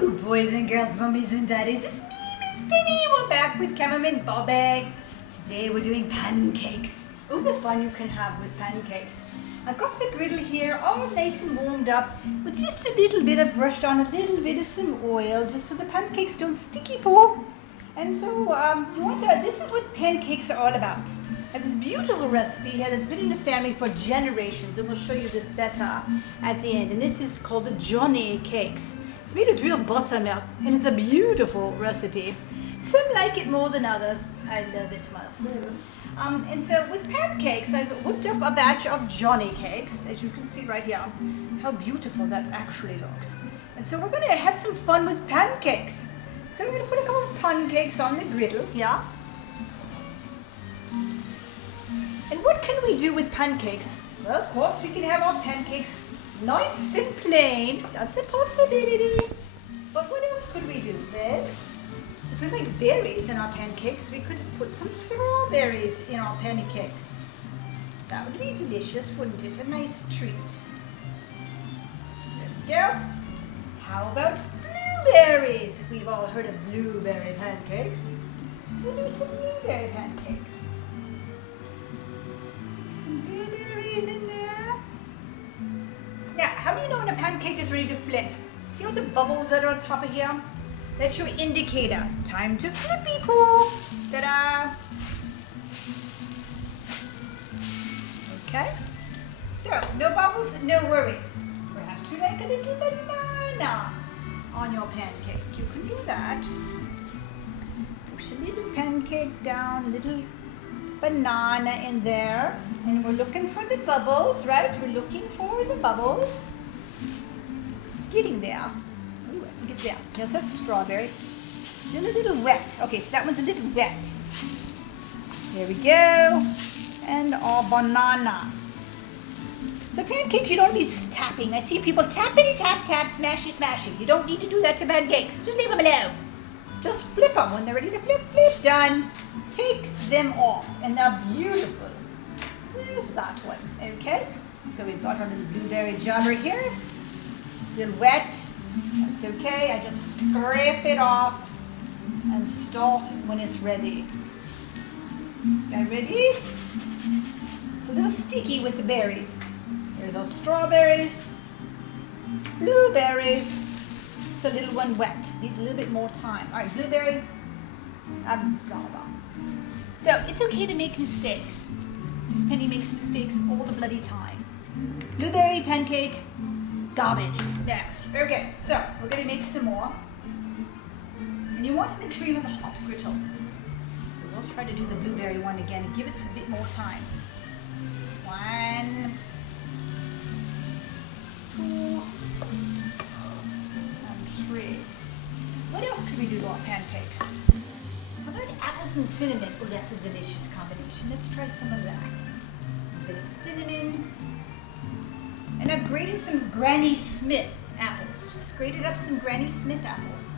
Hello, boys and girls, mummies and daddies. It's me, Miss Penny. We're back with Cameraman Bobby. Today we're doing pancakes. Oh, the fun you can have with pancakes. I've got my griddle here, all nice and warmed up, with just a little bit of brushed on, a little bit of some oil, just so the pancakes don't sticky pour. And so this is what pancakes are all about. I have this beautiful recipe here that's been in the family for generations, and we'll show you this better at the end. And this is called the Johnny cakes. It's made with real buttermilk, and it's a beautiful recipe. Some like it more than others. I love it myself. And so with pancakes, I've whipped up a batch of Johnny cakes, as you can see right here. How beautiful that actually looks. And so we're going to have some fun with pancakes. So we're going to put a couple of pancakes on the griddle here. And what can we do with pancakes? Well, of course, we can have our pancakes nice and plain. That's a possibility. But what else could we do? Well, if we like berries in our pancakes, we could put some strawberries in our pancakes. That would be delicious, wouldn't it? A nice treat. There we go. How about blueberries? We've all heard of blueberry pancakes. We'll do some blueberry pancakes. Stick some blueberries in there. Now, how do you know when a pancake is ready to flip? See all the bubbles that are on top of here? That's your indicator. Time to flippy poo. Ta-da! Okay. So, no bubbles, no worries. Perhaps you like a little banana on your pancake. You can do that. Push a little pancake down, a little banana in there. And we're looking for the bubbles, right? We're looking for the bubbles. It's getting there. Ooh, I think it's there. Here's a strawberry. Still a little wet. Okay, so that one's a little wet. There we go. And our banana. So pancakes, you don't need tapping. I see people tappity tap tap, smashy smashy. You don't need to do that to pancakes. Just leave them alone. Just flip them when they're ready to flip, flip. Done. Take them off, and they're beautiful. There's that one. Okay. So we've got our little blueberry jobber here. A little wet. That's okay. I just scrape it off and start when it's ready. This guy ready? It's a little sticky with the berries. Here's our strawberries, blueberries. It's a little one wet. Needs a little bit more time. All right, blueberry. Blah, blah. So it's okay to make mistakes. Miss Penny makes mistakes all the bloody time. Blueberry pancake, garbage. Next. Okay, so we're going to make some more. And you want to make sure you have a hot griddle. So we'll try to do the blueberry one again and give it a bit more time. 1, 2, and 3. What else could we do to our pancakes? How about apples and cinnamon? Oh, that's a delicious combination. Let's try some of that. A bit of cinnamon. And I've grated some Granny Smith apples. Just grated up some Granny Smith apples.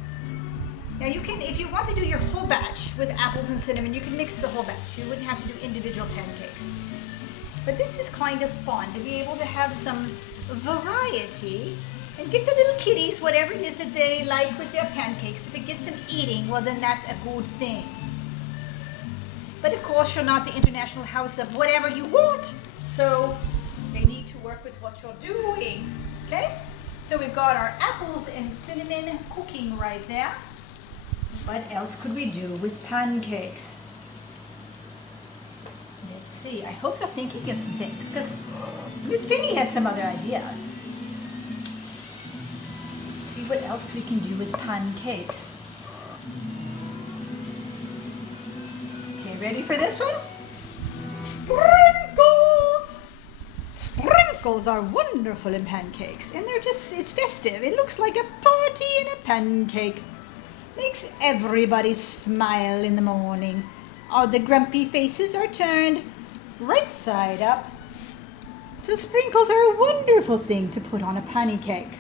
Now you can, if you want to do your whole batch with apples and cinnamon, you can mix the whole batch. You wouldn't have to do individual pancakes. But this is kind of fun to be able to have some variety and get the little kitties whatever it is that they like with their pancakes. If it gets them eating, well then that's a good thing. But of course you're not the international house of whatever you want, so they need to work with what you're doing. Okay? So we've got our apples and cinnamon cooking right there. What else could we do with pancakes? Let's see. I hope you're thinking of some things, because Miss Penny has some other ideas. See what else we can do with pancakes. Okay, ready for this one? Sprinkles! Sprinkles are wonderful in pancakes, and it's festive. It looks like a party in a pancake. Makes everybody smile in the morning. All the grumpy faces are turned right side up. So sprinkles are a wonderful thing to put on a pancake.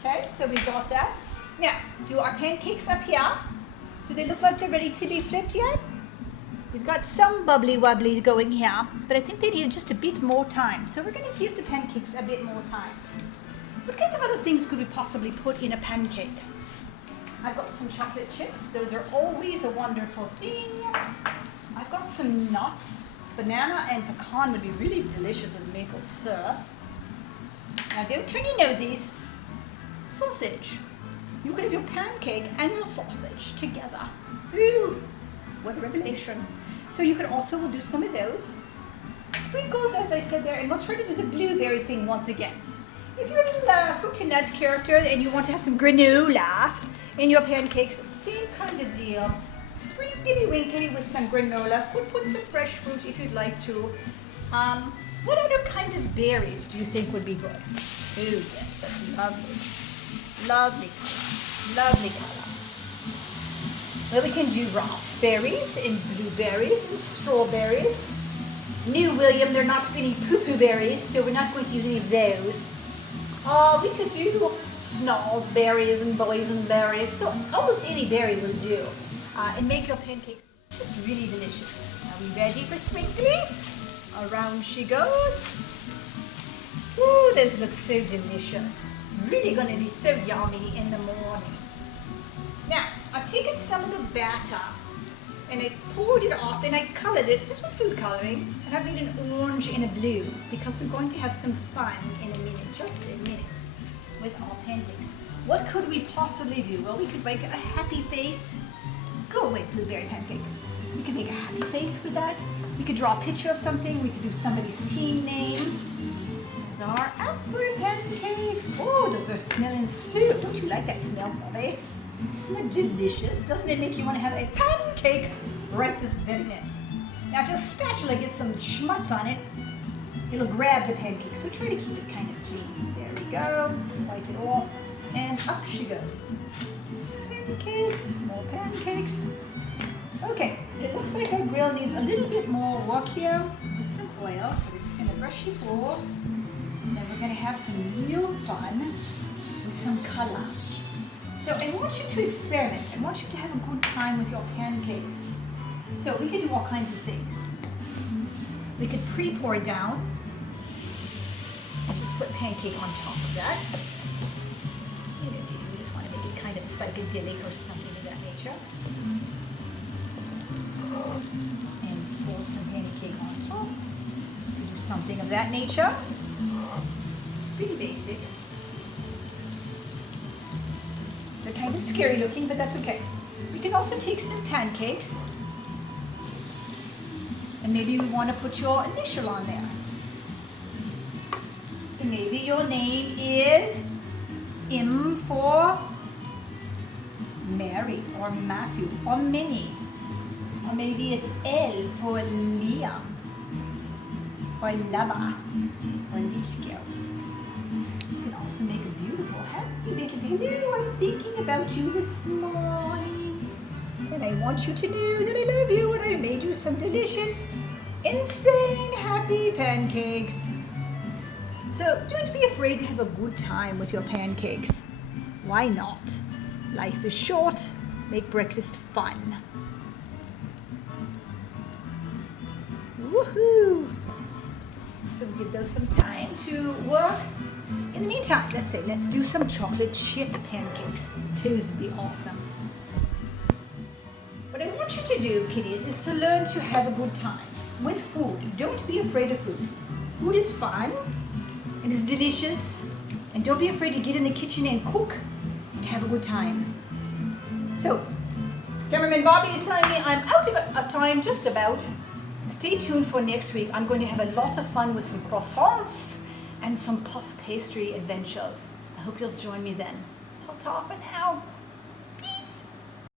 Okay, so we got that. Now, do our pancakes up here? Do they look like they're ready to be flipped yet? We've got some bubbly wobbly going here, but I think they need just a bit more time. So we're going to give the pancakes a bit more time. What kinds of other things could we possibly put in a pancake? I've got some chocolate chips. Those are always a wonderful thing. I've got some nuts. Banana and pecan would be really delicious with maple syrup. Now don't turn your nosies. Sausage. You could have your pancake and your sausage together. Ooh, what a revelation. So you could also, we'll do some of those. Sprinkles, as I said there, and we'll try to do the blueberry thing once again. If you're a little fruit and nuts character and you want to have some granola in your pancakes, same kind of deal. Sprinkly winkly with some granola. Put some fresh fruit if you'd like to. What other kind of berries do you think would be good? Oh yes, that's lovely. Lovely color. Lovely color. Well, we can do raspberries and blueberries and strawberries. New William, they're not any poo-poo berries, so we're not going to use any of those. We could do snowsberries and boysenberries, so almost any berry will do. And make your pancake just really delicious. Are we ready for sprinkly? Around she goes. Ooh, those look so delicious. Really going to be so yummy in the morning. Now, I've taken some of the batter and I poured it off and I colored it just with food coloring. And I've made an orange and a blue because we're going to have some fun in a minute, just a minute, with our pancakes. What could we possibly do? Well, we could make a happy face. Go away, blueberry pancake. We could make a happy face with that. We could draw a picture of something. We could do somebody's team name. These are apple pancakes. Oh, those are smelling so. Don't you like that smell, Bobby? Isn't that delicious? Doesn't it make you want to have a pancake right this very minute? Now, if your spatula gets some schmutz on it, it'll grab the pancake. So try to keep it kind of clean. There we go. Wipe it off. And up she goes. Pancakes, more pancakes. Okay, it looks like our grill needs a little bit more work here with some oil. So we're just going to brush it off. And then we're going to have some real fun with some color. So I want you to experiment. I want you to have a good time with your pancakes. So we could do all kinds of things. We could pre-pour down. And just put pancake on top of that. We just want to make it kind of psychedelic or something of that nature. And pour some pancake on top. We do something of that nature. It's pretty basic. They're kind of scary looking, but that's okay. We can also take some pancakes. And maybe we want to put your initial on there. So maybe your name is M for Mary or Matthew or Minnie. Or maybe it's L for Liam or Lava or Lishko. You can also make a beautiful happy face. Hello, I'm thinking about you this morning. And I want you to know that I love you and I made you some delicious, insane happy pancakes. So don't be afraid to have a good time with your pancakes. Why not? Life is short. Make breakfast fun. Woohoo! So we give those some time to work. In the meantime, let's do some chocolate chip pancakes. Those would be awesome. What I want you to do, kiddies, is to learn to have a good time with food. Don't be afraid of food. Food is fun and it's delicious. And don't be afraid to get in the kitchen and cook and have a good time. So, cameraman Bobby is telling me I'm out of time just about. Stay tuned for next week. I'm going to have a lot of fun with some croissants and some puff pastry adventures. I hope you'll join me then. Ta-ta for now.